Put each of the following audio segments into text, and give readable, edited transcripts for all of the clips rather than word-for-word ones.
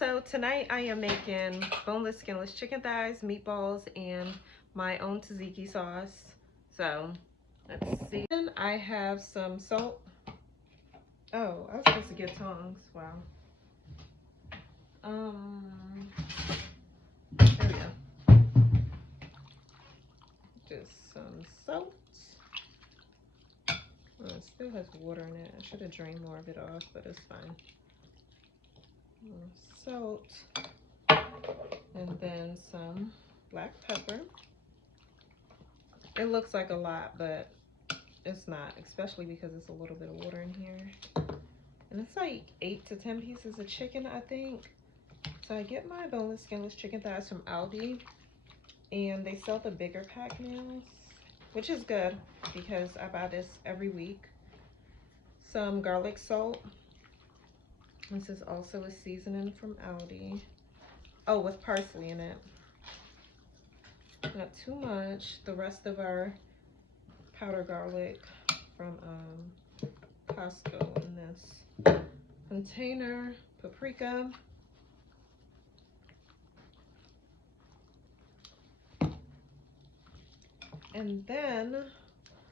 So tonight I am making boneless, skinless chicken thighs, meatballs, and my own tzatziki sauce. So let's see. And I have some salt. Oh, I was supposed to get tongs. Wow. There we go. Just some salt. Oh, it still has water in it. I should have drained more of it off, but it's fine. Salt, and then some black pepper. It looks like a lot, but it's not, especially because it's a little bit of water in here. And it's like 8 to 10 pieces of chicken, I think. So I get my boneless, skinless chicken thighs from Aldi, and they sell the bigger pack now, which is good because I buy this every week. Some garlic salt. This is also a seasoning from Aldi. Oh, with parsley in it. Not too much. The rest of our powdered garlic from Costco in this container. Paprika. And then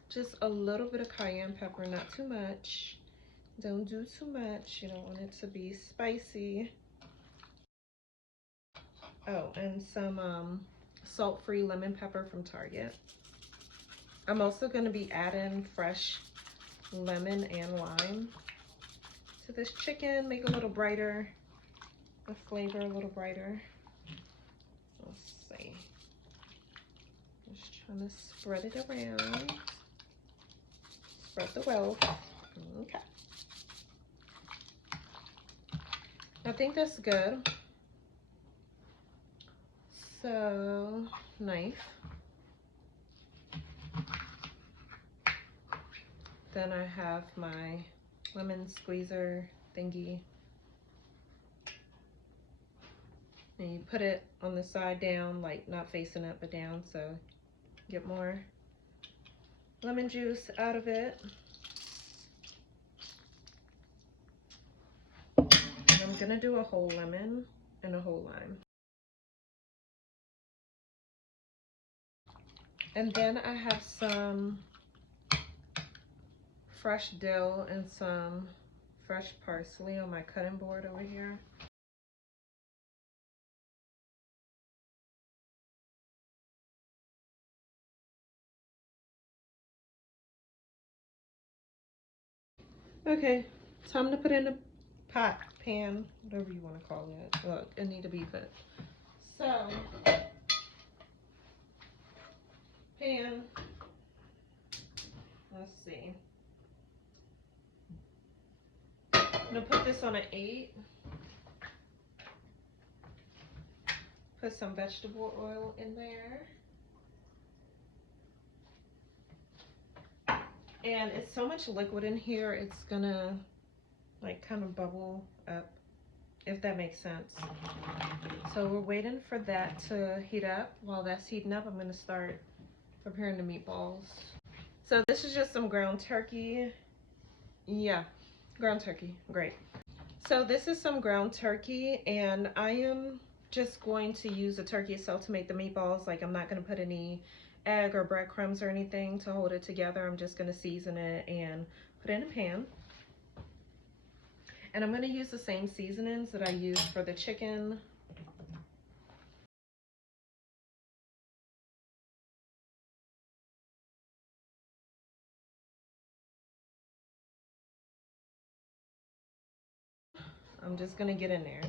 just a little bit of cayenne pepper, not too much. Don't do too much. You don't want it to be spicy. Oh, and some salt-free lemon pepper from Target. I'm also going to be adding fresh lemon and lime to this chicken, make it a little brighter, the flavor a little brighter. Let's see. Just trying to spread it around. Spread the wealth. Okay. I think that's good. So, knife. Then I have my lemon squeezer thingy. And you put it on the side down, like not facing up but down, so get more lemon juice out of it. And I'm gonna do a whole lemon and a whole lime. And then I have some fresh dill and some fresh parsley on my cutting board over here. Okay, time to put in the pot, pan, whatever you want to call it. Look, it need to be put. So, pan, let's see. I'm gonna put this on an 8. Put some vegetable oil in there. And it's so much liquid in here, it's gonna like kind of bubble up, if that makes sense. So we're waiting for that to heat up. While that's heating up, I'm gonna start preparing the meatballs. So this is just some ground turkey. Yeah, ground turkey, great. So this is some ground turkey, and I am just going to use the turkey itself to make the meatballs. Like, I'm not gonna put any egg or breadcrumbs or anything to hold it together. I'm just gonna season it and put it in a pan. And I'm gonna use the same seasonings that I used for the chicken. I'm just gonna get in there.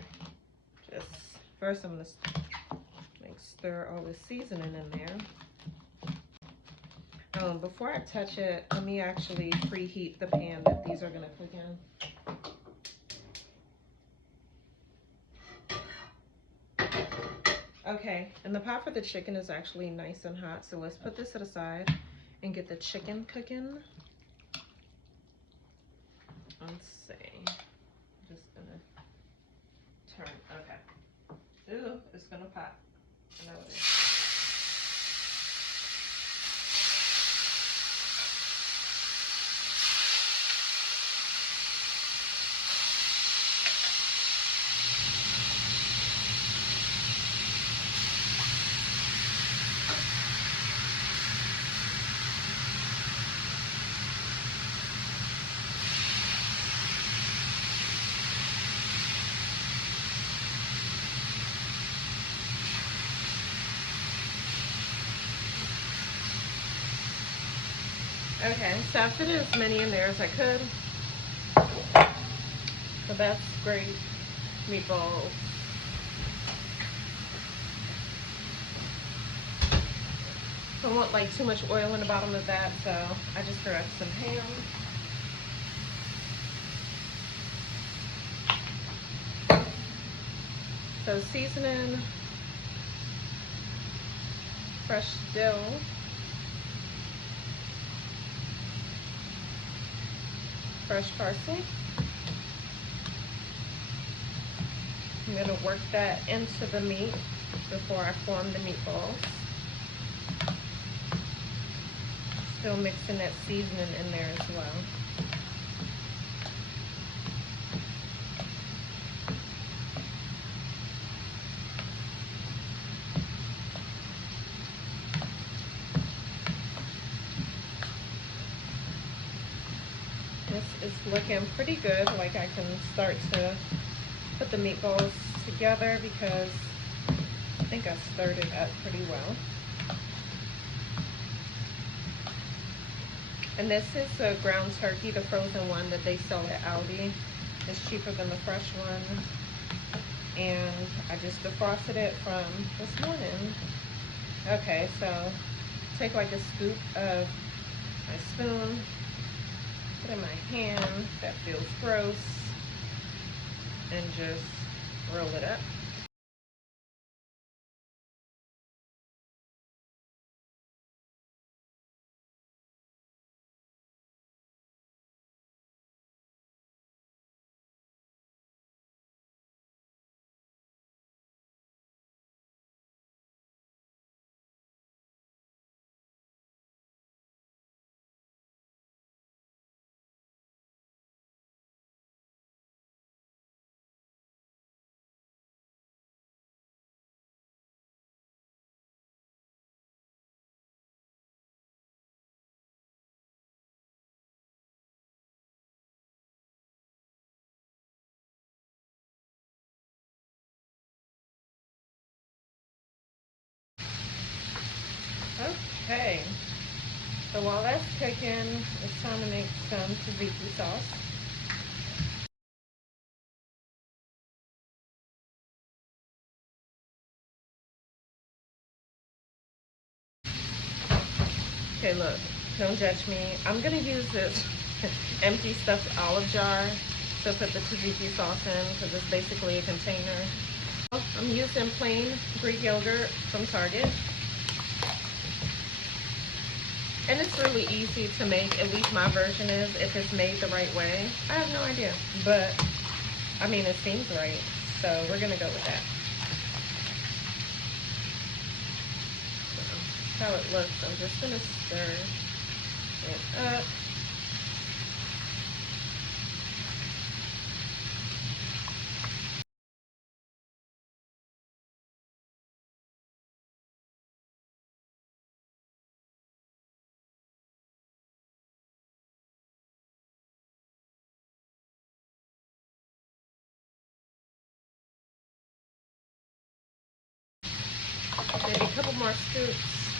Just first I'm gonna stir all the seasoning in there. Before I touch it, let me actually preheat the pan that these are gonna cook in. Okay, and the pot for the chicken is actually nice and hot, so let's put this to the side and get the chicken cooking. Let's see. I'm just gonna turn. Okay. Ooh, it's gonna pop. I know it is. Okay, so I fit as many in there as I could. So that's great. Meatballs. I don't want like too much oil in the bottom of that, so I just threw out some ham. So seasoning, fresh dill, fresh parsley. I'm going to work that into the meat before I form the meatballs. Still mixing that seasoning in there as well. This is looking pretty good. Like I can start to put the meatballs together because I think I stirred it up pretty well. And this is a ground turkey, the frozen one that they sell at Aldi. It's cheaper than the fresh one. And I just defrosted it from this morning. Okay, so take like a scoop of my spoon, put it in my hand, that feels gross, and just roll it up. Okay, so while that's cooking, it's time to make some tzatziki sauce. Okay, look, don't judge me. I'm gonna use this empty stuffed olive jar to put the tzatziki sauce in because it's basically a container. I'm using plain Greek yogurt from Target. And it's really easy to make, at least my version is, if it's made the right way. I have no idea, but I mean, it seems right. So we're gonna go with that. So, how it looks, I'm just gonna stir it up. Maybe a couple more scoops.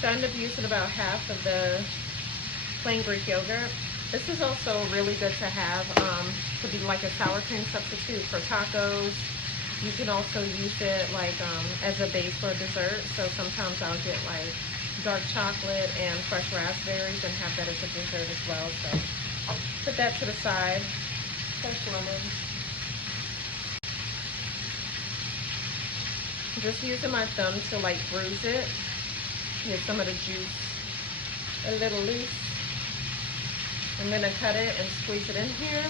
So I end up using about half of the plain Greek yogurt. This is also really good to have to be like a sour cream substitute for tacos. You can also use it like as a base for dessert. So sometimes I'll get like dark chocolate and fresh raspberries and have that as a dessert as well. So put that to the side. Fresh lemon. Just using my thumb to like bruise it. Get some of the juice a little loose. I'm gonna cut it and squeeze it in here.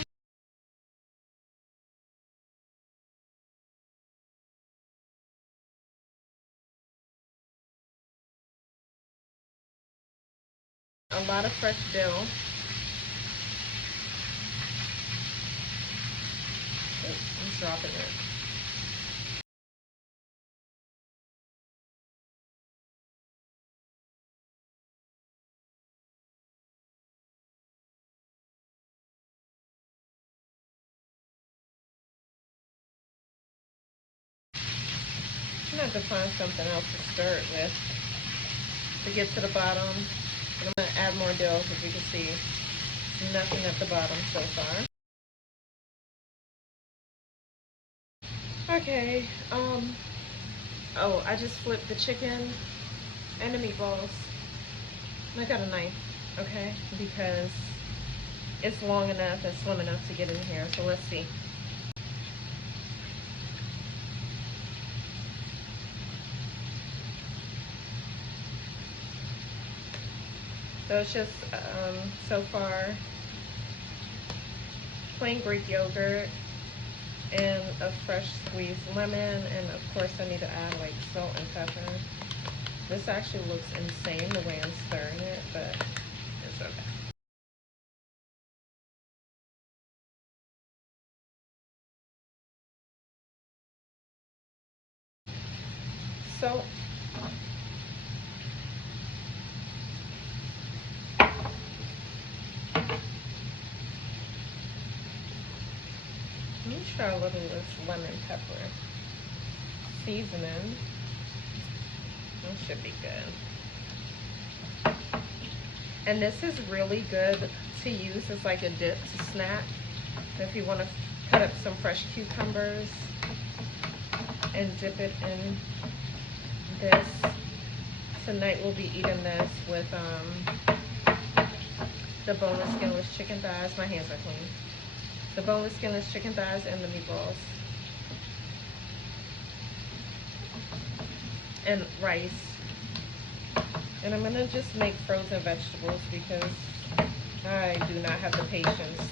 A lot of fresh dill. Oh, I'm dropping it. I'm gonna have to find something else to stir it with. to get to the bottom. And I'm going to add more dill, as you can see. Nothing at the bottom so far. Okay, oh, I just flipped the chicken and the meatballs. I got a knife, okay, because it's long enough and slim enough to get in here, so let's see. So it's just, so far, plain Greek yogurt and a fresh squeezed lemon, and of course I need to add like salt and pepper. This actually looks insane the way I'm stirring it, but it's okay. So let me try a little of this lemon pepper seasoning. It should be good. And this is really good to use as like a dip to snack. If you want to cut up some fresh cucumbers and dip it in this. Tonight we'll be eating this with the boneless skinless chicken thighs. My hands are clean. The boneless skinless chicken thighs and the meatballs. And rice. And I'm gonna just make frozen vegetables because I do not have the patience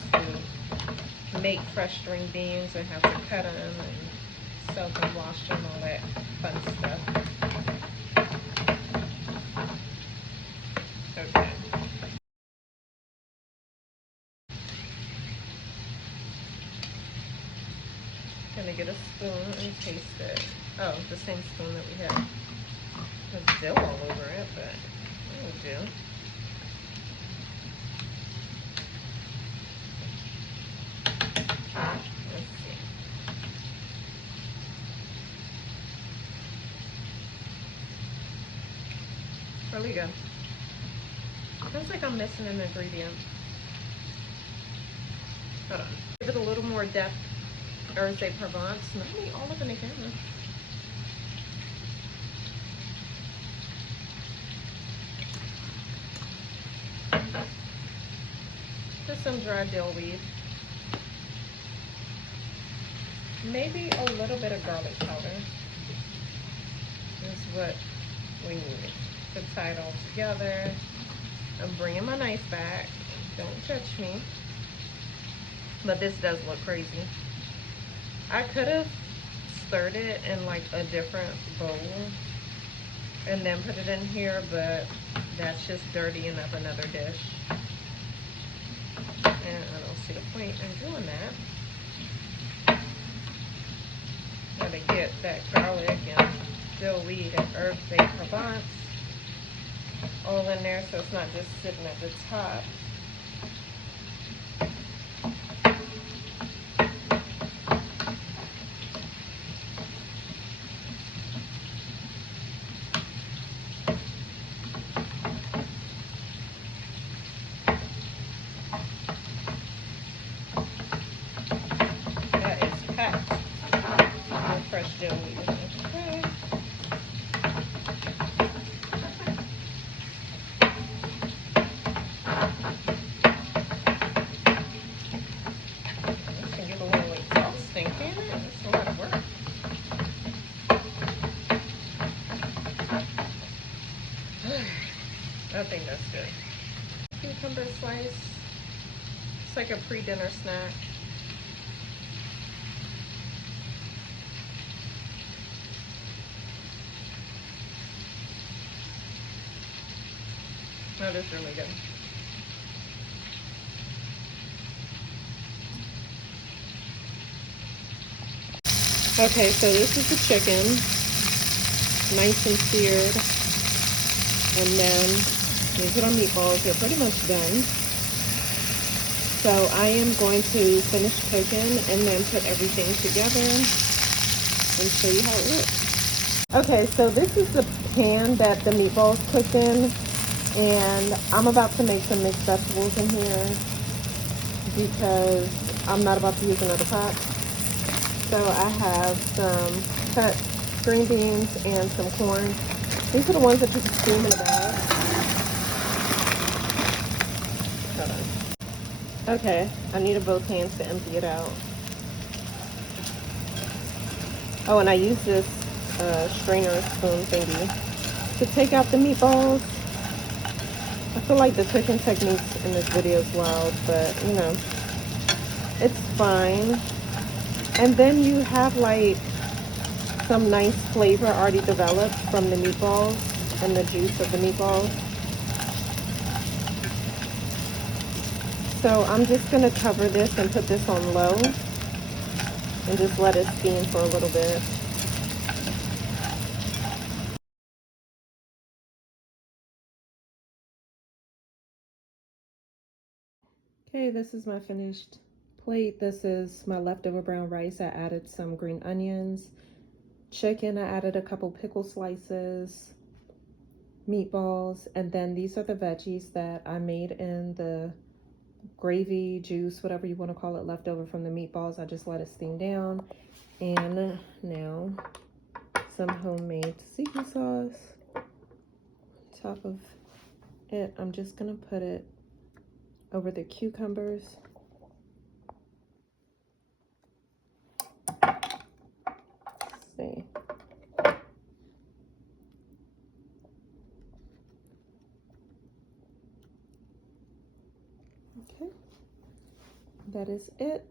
to make fresh string beans and have to cut them and soak and wash them, all that fun stuff. Okay. Gonna get a spoon and taste it. Oh, the same spoon that we had. There's dill all over it, but it'll do. Let's see. Really good. Feels like I'm missing an ingredient. Hold on. Give it a little more depth, or say Provence. Not me all up in the camera. Just some dry dill weed. Maybe a little bit of garlic powder is what we need to tie it all together. I'm bringing my knife back. Don't touch me. But this does look crazy. I could have stirred it in like a different bowl and then put it in here, but that's just dirtying up another dish. And I don't see the point in doing that. Gotta get that garlic and dill weed and herb de Provence all in there so it's not just sitting at the top. That is packed with fresh dill weed. Okay. I think that's good. Cucumber slice. It's like a pre-dinner snack. That is really good. Okay, so this is the chicken, nice and seared, and then these are the meatballs. They're pretty much done. So I am going to finish cooking and then put everything together and show you how it looks. Okay, so this is the pan that the meatballs cooked in, and I'm about to make some mixed vegetables in here because I'm not about to use another pot. So I have some cut green beans and some corn. These are the ones that you can steam in a bag. Hold on. Okay, I needed both hands to empty it out. Oh, and I use this strainer spoon thingy to take out the meatballs. I feel like the cooking techniques in this video is wild, but you know, it's fine. And then you have like some nice flavor already developed from the meatballs and the juice of the meatballs. So I'm just gonna cover this and put this on low and just let it steam for a little bit. Okay, this is my finished plate. This is my leftover brown rice. I added some green onions, chicken, I added a couple pickle slices, meatballs, and then these are the veggies that I made in the gravy, juice, whatever you want to call it, left over from the meatballs. I just let it steam down. And now some homemade tzatziki sauce on top of it. I'm just gonna put it over the cucumbers. Let's see. Okay, that is it.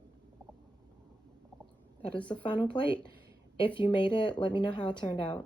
That is the final plate. If you made it, let me know how it turned out.